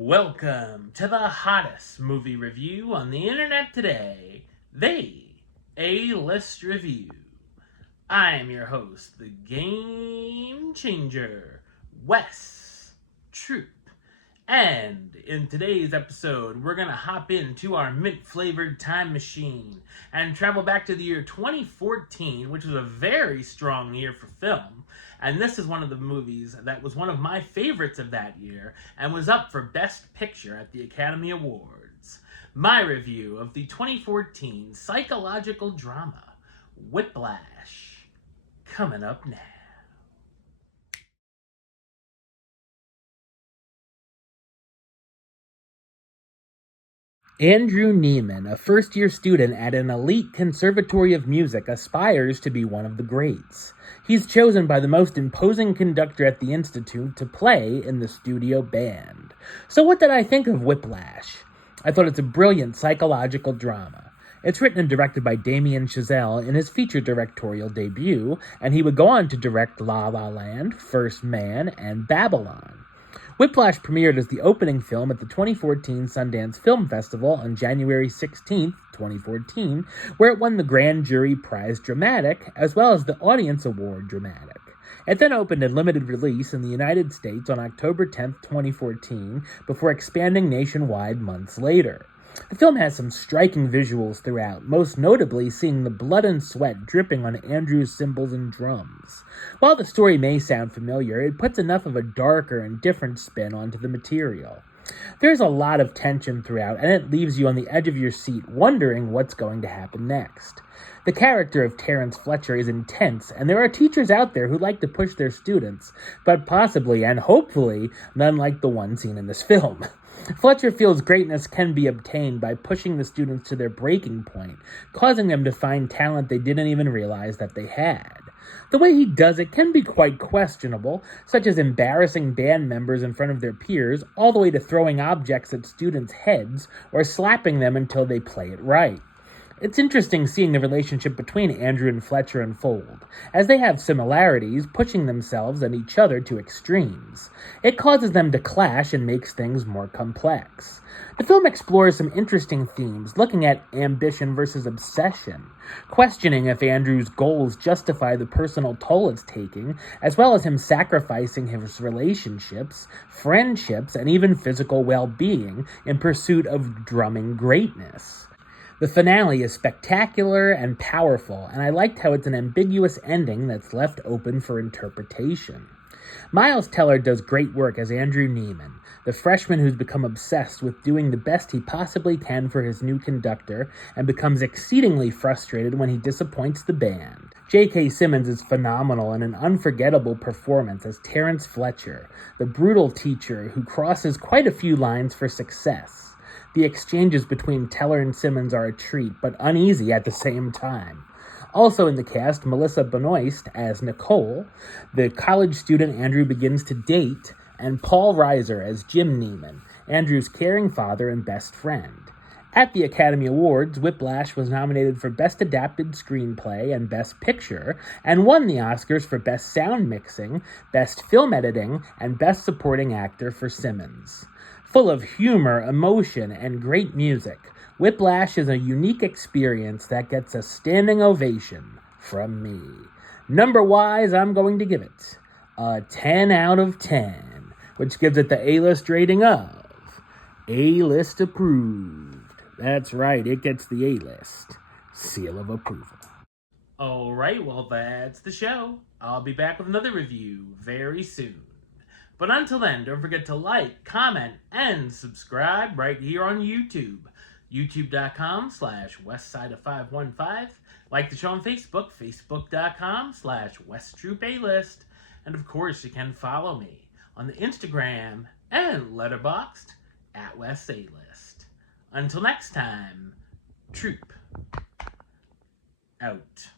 Welcome to the hottest movie review on the internet today, the A-List Review. I am your host, the Game Changer, Wes Troop. And in today's episode, we're going to hop into our mint-flavored time machine and travel back to the year 2014, which was a very strong year for film. And this is one of the movies that was one of my favorites of that year and was up for Best Picture at the Academy Awards. My review of the 2014 psychological drama, Whiplash, coming up now. Andrew Neiman, a first-year student at an elite conservatory of music, aspires to be one of the greats. He's chosen by the most imposing conductor at the Institute to play in the studio band. So what did I think of Whiplash? I thought it's a brilliant psychological drama. It's written and directed by Damien Chazelle in his feature directorial debut, and he would go on to direct La La Land, First Man, and Babylon. Whiplash premiered as the opening film at the 2014 Sundance Film Festival on January 16, 2014, where it won the Grand Jury Prize Dramatic, as well as the Audience Award Dramatic. It then opened in limited release in the United States on October 10, 2014, before expanding nationwide months later. The film has some striking visuals throughout, most notably seeing the blood and sweat dripping on Andrew's cymbals and drums. While the story may sound familiar, it puts enough of a darker and different spin onto the material. There's a lot of tension throughout, and it leaves you on the edge of your seat wondering what's going to happen next. The character of Terrence Fletcher is intense, and there are teachers out there who like to push their students, but possibly, and hopefully, none like the one seen in this film. Fletcher feels greatness can be obtained by pushing the students to their breaking point, causing them to find talent they didn't even realize that they had. The way he does it can be quite questionable, such as embarrassing band members in front of their peers, all the way to throwing objects at students' heads or slapping them until they play it right. It's interesting seeing the relationship between Andrew and Fletcher unfold, as they have similarities, pushing themselves and each other to extremes. It causes them to clash and makes things more complex. The film explores some interesting themes, looking at ambition versus obsession, questioning if Andrew's goals justify the personal toll it's taking, as well as him sacrificing his relationships, friendships, and even physical well-being in pursuit of drumming greatness. The finale is spectacular and powerful, and I liked how it's an ambiguous ending that's left open for interpretation. Miles Teller does great work as Andrew Neiman, the freshman who's become obsessed with doing the best he possibly can for his new conductor and becomes exceedingly frustrated when he disappoints the band. J.K. Simmons is phenomenal in an unforgettable performance as Terrence Fletcher, the brutal teacher who crosses quite a few lines for success. The exchanges between Teller and Simmons are a treat, but uneasy at the same time. Also in the cast, Melissa Benoist as Nicole, the college student Andrew begins to date, and Paul Reiser as Jim Neiman, Andrew's caring father and best friend. At the Academy Awards, Whiplash was nominated for Best Adapted Screenplay and Best Picture, and won the Oscars for Best Sound Mixing, Best Film Editing, and Best Supporting Actor for Simmons. Full of humor, emotion, and great music, Whiplash is a unique experience that gets a standing ovation from me. Number-wise, I'm going to give it a 10 out of 10, which gives it the A-list rating of A-list approved. That's right, it gets the A-list seal of approval. Alright, well that's the show. I'll be back with another review very soon. But until then, don't forget to like, comment, and subscribe right here on YouTube. YouTube.com/Westside515. Like the show on Facebook, Facebook.com/WestTroopAlist. And of course, you can follow me on the Instagram and Letterboxd @WestAlist. Until next time, Troop out.